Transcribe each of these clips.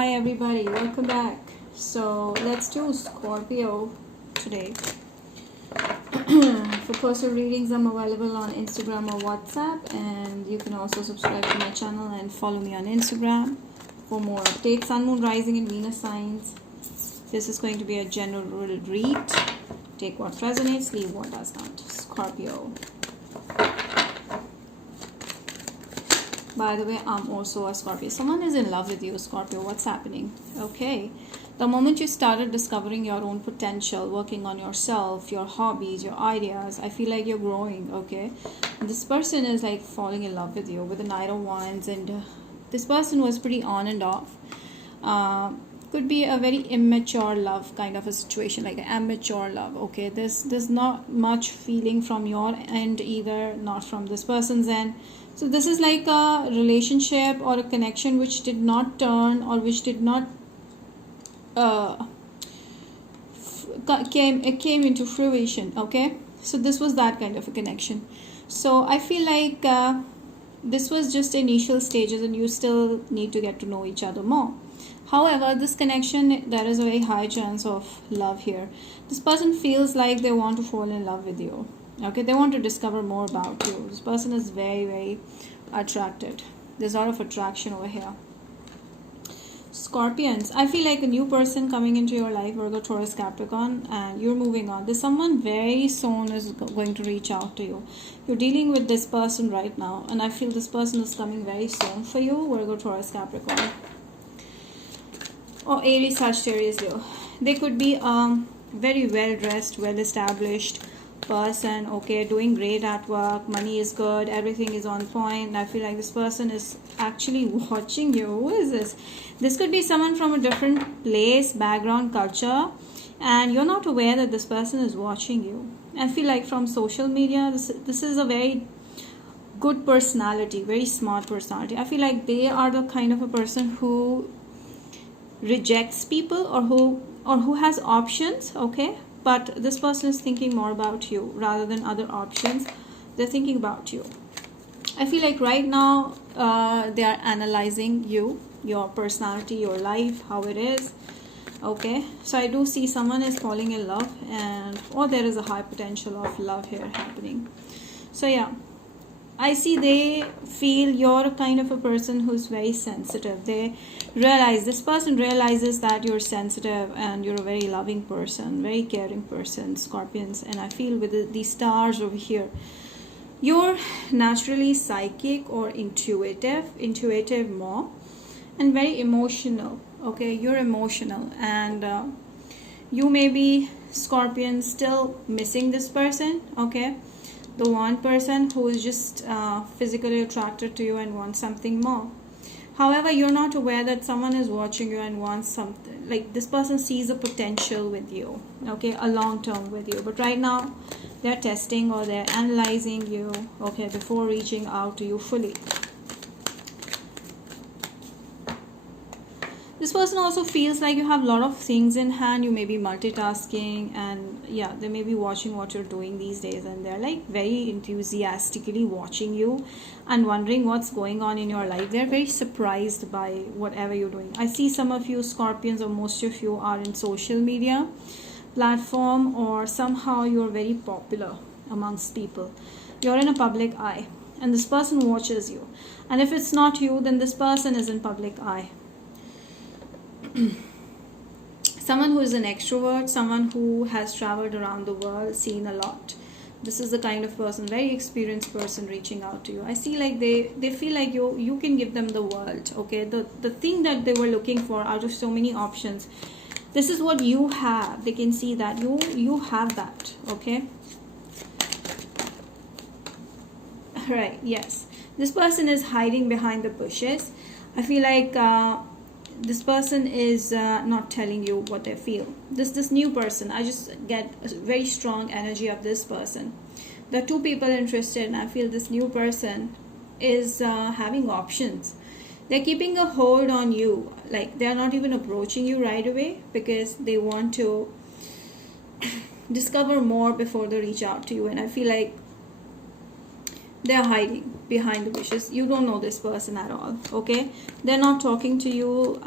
Hi everybody, welcome back. So let's do Scorpio today. For personal readings, I'm available on Instagram or WhatsApp, and you can also subscribe to my channel and follow me on Instagram for more updates. Sun, Moon, Rising, and Venus signs. This is going to be a general read. Take what resonates, leave what does not. Scorpio. By the way, I'm also a Scorpio. Someone is in love with you, Scorpio. What's happening? Okay. The moment you started discovering your own potential, working on yourself, your hobbies, your ideas, I feel like you're growing, okay? This person is like falling in love with you with the Knight of Wands, and this person was pretty on and off. Could be a very immature love kind of a situation, like an amateur love, okay? There's not much feeling from your end either, not from this person's end. So this is like a relationship or a connection which did not turn, or which did not came into fruition, okay? So this was that kind of a connection. So I feel like this was just initial stages, and you still need to get to know each other more. However, this connection, there is a very high chance of love here. This person feels like they want to fall in love with you. Okay, they want to discover more about you. This person is very, very attracted. There's a lot of attraction over here. Scorpions, I feel like a new person coming into your life, Virgo, Taurus, Capricorn, and you're moving on. There's someone very soon is going to reach out to you. You're dealing with this person right now, and I feel this person is coming very soon for you, Virgo, Taurus, Capricorn. Or Aries, Sagittarius, Leo. They could be very well dressed, well established person, okay, doing great at work, money is good, everything is on point. I feel like this person is actually watching you. Who is this? This could be someone from a different place, background, culture, and you're not aware that this person is watching you. I feel like from social media, this is a very good personality, very smart personality. I feel like they are the kind of a person who rejects people, or who has options, okay? But this person is thinking more about you rather than other options. They're thinking about you. I feel like right now they are analyzing you, your personality, your life, how it is, okay? So I do see someone is falling in love, and or there is a high potential of love here happening. So yeah, I see they feel you're a kind of a person who's very sensitive. This person realizes that you're sensitive and you're a very loving person, very caring person, Scorpions. And I feel with these stars over here, you're naturally psychic or intuitive more, and very emotional, okay? You're emotional, and you may be, Scorpion, still missing this person, okay? The one person who is just physically attracted to you and wants something more. However, you're not aware that someone is watching you and wants something. Like this person sees a potential with you, okay, a long term with you. But right now, they're testing or they're analyzing you, okay, before reaching out to you fully. This person also feels like you have a lot of things in hand. You may be multitasking, and yeah, they may be watching what you're doing these days, and they're like very enthusiastically watching you and wondering what's going on in your life. They're very surprised by whatever you're doing. I see some of you Scorpions, or most of you, are in social media platform, or somehow you're very popular amongst people. You're in a public eye, and this person watches you. And if it's not you, then this person is in public eye. Someone who is an extrovert, someone who has traveled around the world, seen a lot. This is the kind of person, very experienced person, reaching out to you. I see like they feel like you can give them the world, okay? The thing that they were looking for out of so many options, this is what you have. They can see that you have that, okay? Right, yes. This person is hiding behind the bushes. I feel like this person is not telling you what they feel. This new person, I just get a very strong energy of this person. There are two people interested, and I feel this new person is having options. They're keeping a hold on you. Like they're not even approaching you right away, because they want to discover more before they reach out to you. And I feel like They're hiding behind the bushes. You don't know this person at all, okay? They're not talking to you.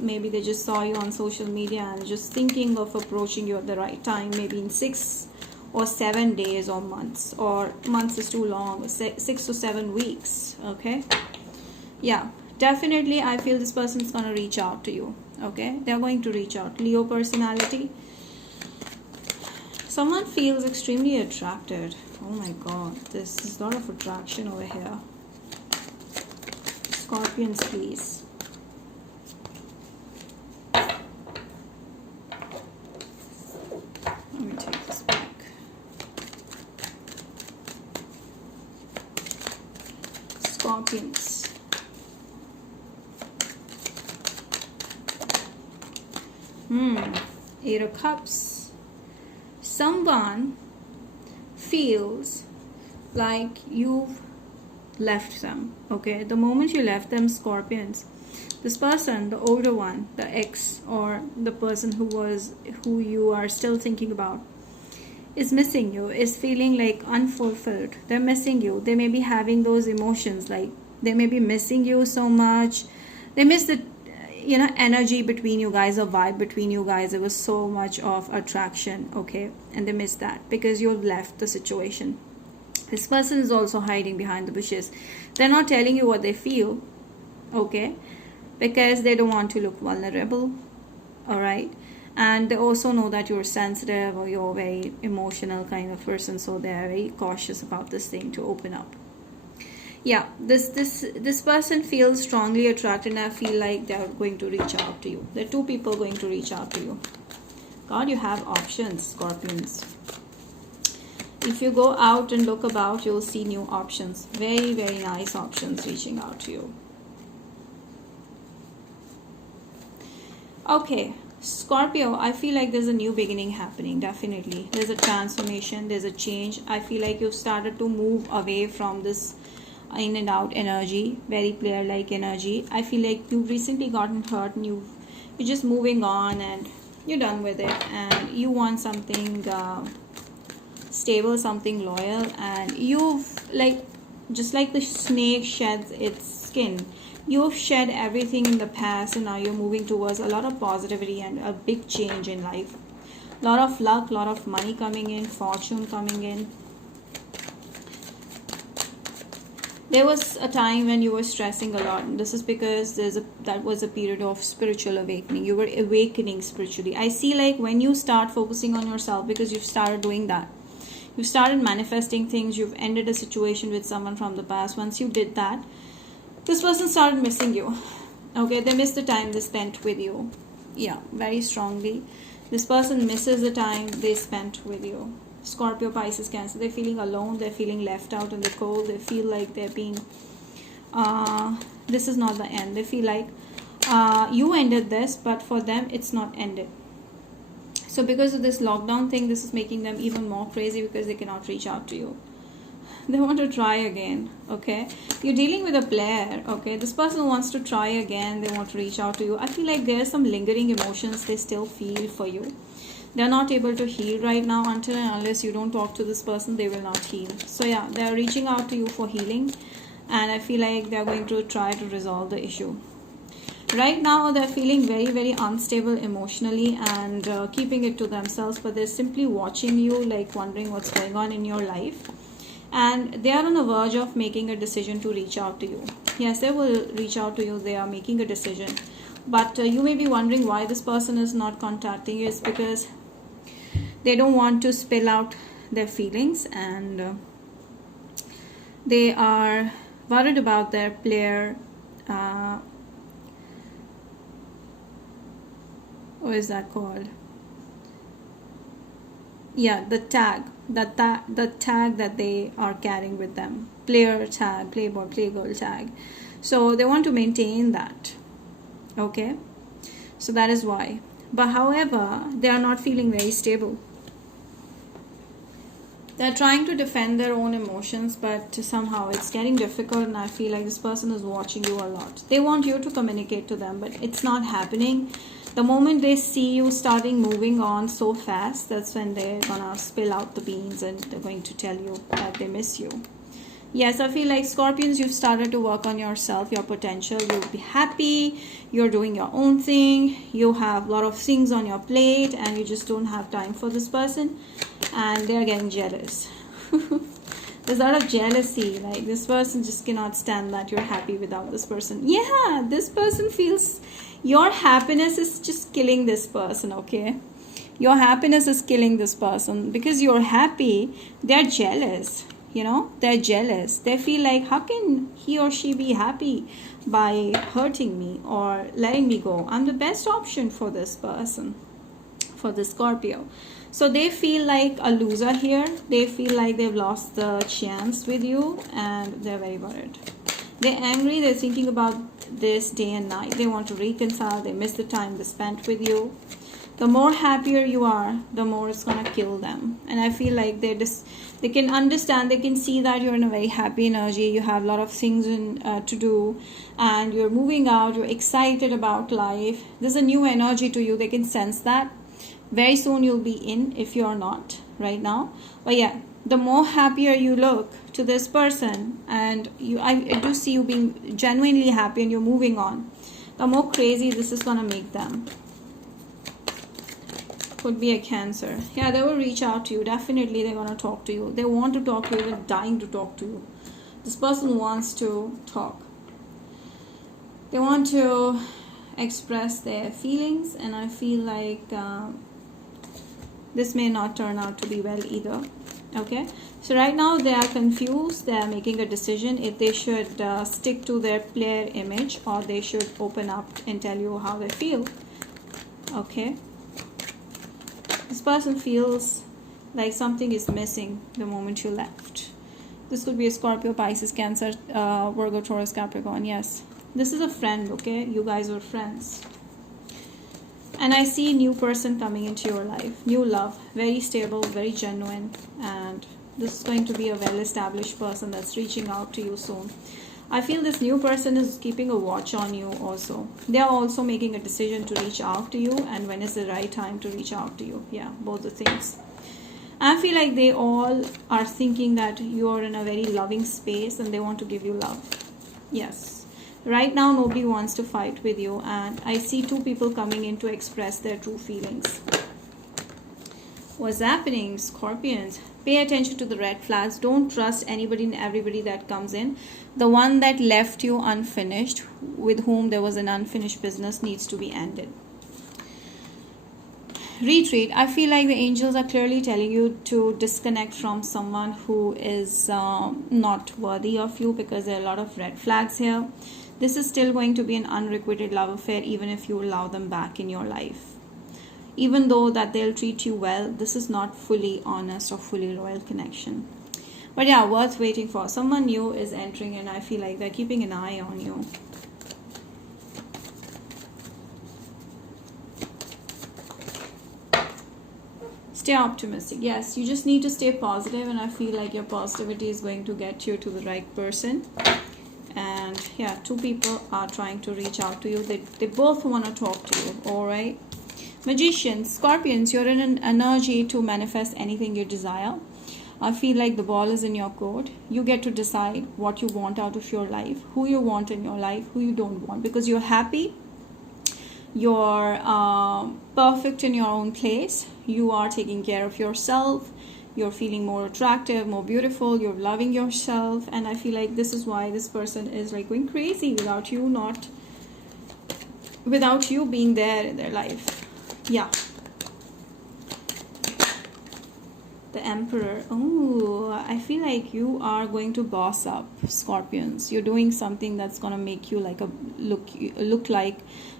Maybe they just saw you on social media and just thinking of approaching you at the right time, maybe in 6 or 7 days or months, or months is too long, 6 to 7 weeks, okay? Yeah, definitely I feel this person is going to reach out to you, okay? They're going to reach out. Leo personality. Someone feels extremely attracted. Oh my god, this is a lot of attraction over here. Scorpions, please. Let me take this back. Scorpions. Eight of Cups. Someone feels like you've left them, okay? The moment you left them, Scorpions, this person, the older one, the ex, or the person who you are still thinking about, is missing you, is feeling like unfulfilled. They're missing you. They may be having those emotions, like they may be missing you so much. They miss the energy between you guys, or vibe between you guys. There was so much of attraction, okay? And they miss that because you've left the situation. This person is also hiding behind the bushes. They're not telling you what they feel, okay? Because they don't want to look vulnerable, all right? And they also know that you're sensitive, or you're a very emotional kind of person, so they're very cautious about this thing to open up. Yeah, this person feels strongly attracted, and I feel like they're going to reach out to you. There are two people going to reach out to you. God, you have options, Scorpions. If you go out and look about, you'll see new options. Very, very nice options reaching out to you. Okay, Scorpio, I feel like there's a new beginning happening, definitely. There's a transformation, there's a change. I feel like you've started to move away from this in and out energy, very player like energy. I feel like you've recently gotten hurt and you're just moving on and you're done with it, and you want something stable, something loyal, and you've, like, just like the snake sheds its skin, you've shed everything in the past, and now you're moving towards a lot of positivity and a big change in life. A lot of luck, a lot of money coming in, fortune coming in. There was a time when you were stressing a lot, and this is because that was a period of spiritual awakening. You were awakening spiritually. I see, like, when you start focusing on yourself, because you've started doing that, you started manifesting things, you've ended a situation with someone from the past. Once you did that, this person started missing you, okay? They missed the time they spent with you. Yeah, very strongly. This person misses the time they spent with you. Scorpio, Pisces, Cancer, they're feeling alone, they're feeling left out in the cold, they feel like they're being this is not the end. They feel like you ended this, but for them it's not ended. So because of this lockdown thing, this is making them even more crazy, because they cannot reach out to you. They want to try again, okay? You're dealing with a player, okay? This person wants to try again. They want to reach out to you. I feel like there's some lingering emotions they still feel for you. They're not able to heal right now. Until and unless you don't talk to this person, they will not heal. So yeah, they're reaching out to you for healing, and I feel like they're going to try to resolve the issue. Right now, they're feeling very, very unstable emotionally and keeping it to themselves, but they're simply watching you, like wondering what's going on in your life. And they are on the verge of making a decision to reach out to you. Yes, they will reach out to you. They are making a decision. But you may be wondering why this person is not contacting you. It's because they don't want to spill out their feelings, and they are worried about their player. What is that called? Yeah, the tag. The tag that they are carrying with them. Player tag, playboy, playgirl tag. So they want to maintain that. Okay? So that is why. But however, they are not feeling very stable. They're trying to defend their own emotions, but somehow it's getting difficult, and I feel like this person is watching you a lot. They want you to communicate to them, but it's not happening. The moment they see you starting moving on so fast, that's when they're gonna spill out the beans, and they're going to tell you that they miss you. Yes, I feel like Scorpions, you've started to work on yourself, your potential. You'll be happy. You're doing your own thing. You have a lot of things on your plate and you just don't have time for this person. And they're getting jealous. There's a lot of jealousy. Like this person just cannot stand that you're happy without this person. Yeah, this person feels your happiness is just killing this person, okay? Your happiness is killing this person because you're happy. They're jealous. You know, they're jealous. They feel like, how can he or she be happy by hurting me or letting me go? I'm the best option for this person, for the Scorpio. So they feel like a loser here. They feel like they've lost the chance with you and they're very worried. They're angry. They're thinking about this day and night. They want to reconcile. They miss the time they spent with you. The more happier you are, the more it's gonna kill them. And I feel like they can understand, they can see that you're in a very happy energy. You have a lot of things to do, and you're moving out. You're excited about life. There's a new energy to you. They can sense that. Very soon you'll be in if you're not right now. But yeah, the more happier you look to this person, and I do see you being genuinely happy, and you're moving on. The more crazy this is gonna make them. Could be a Cancer. Yeah, they will reach out to you. Definitely they're going to talk to you. They want to talk to you. They're dying to talk to you. This person wants to talk. They want to express their feelings, and I feel like this may not turn out to be well either. Okay, so right now they are confused. They are making a decision if they should stick to their player image or they should open up and tell you how they feel. Okay, this person feels like something is missing the moment you left. This could be a Scorpio, Pisces, Cancer, Virgo, Taurus, Capricorn. Yes, this is a friend. Okay, you guys were friends. And I see new person coming into your life. New love. Very stable, very genuine. And this is going to be a well-established person that's reaching out to you soon. I feel this new person is keeping a watch on you also. They are also making a decision to reach out to you, and when is the right time to reach out to you. Yeah, both the things. I feel like they all are thinking that you are in a very loving space and they want to give you love. Yes. Right now, nobody wants to fight with you, and I see two people coming in to express their true feelings. What's happening, Scorpions? Pay attention to the red flags. Don't trust anybody and everybody that comes in. The one that left you unfinished, with whom there was an unfinished business, needs to be ended. Retreat. I feel like the angels are clearly telling you to disconnect from someone who is not worthy of you, because there are a lot of red flags here. This is still going to be an unrequited love affair, even if you allow them back in your life. Even though that they'll treat you well, this is not fully honest or fully loyal connection. But yeah, worth waiting for. Someone new is entering, and I feel like they're keeping an eye on you. Stay optimistic. Yes, you just need to stay positive, and I feel like your positivity is going to get you to the right person. And yeah, two people are trying to reach out to you. They both want to talk to you. All right. Magicians, Scorpions, you're in an energy to manifest anything you desire. I feel like the ball is in your court. You get to decide what you want out of your life, who you want in your life, who you don't want, because you're happy. You're perfect in your own place. You are taking care of yourself. You're feeling more attractive, more beautiful. You're loving yourself. And I feel like this is why this person is like going crazy without you being there in their life. Yeah. The Emperor. Oh, I feel like you are going to boss up, Scorpions. You're doing something that's gonna make you like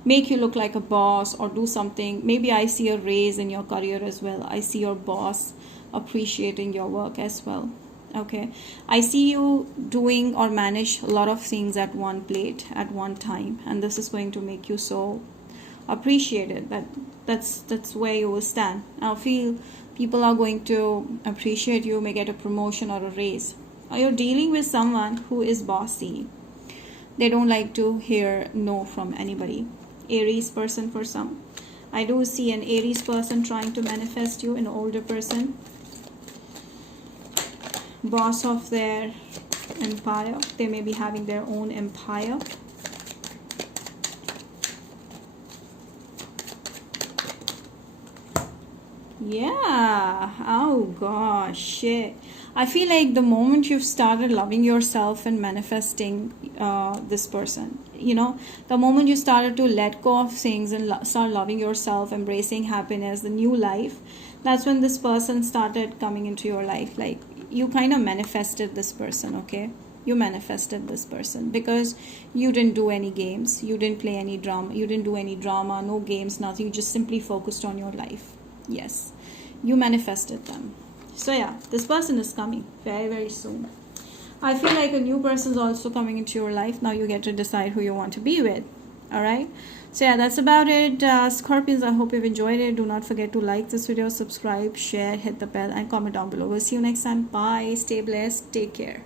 make you look like a boss, or do something. Maybe I see a raise in your career as well. I see your boss appreciating your work as well. Okay, I see you doing or manage a lot of things at one plate at one time, and this is going to make you so appreciated. That's where you will stand. I feel people are going to appreciate you, may get a promotion or a raise. Or you're dealing with someone who is bossy. They don't like to hear no from anybody. Aries person for some. I do see an Aries person trying to manifest you, an older person. Boss of their Empire. They may be having their own empire. Yeah. Oh gosh, shit. I feel like the moment you've started loving yourself and manifesting this person, you know, the moment you started to let go of things and start loving yourself, embracing happiness, the new life, that's when this person started coming into your life. Like, you kind of manifested this person, okay? You manifested this person because you didn't do any games, you didn't play any drama, you didn't do any drama, no games, nothing. You just simply focused on your life. Yes, you manifested them. So yeah, this person is coming very, very soon. I feel like a new person is also coming into your life. Now you get to decide who you want to be with. All right. So yeah, that's about it. Scorpions, I hope you've enjoyed it. Do not forget to like this video, subscribe, share, hit the bell, and comment down below. We'll see you next time. Bye. Stay blessed. Take care.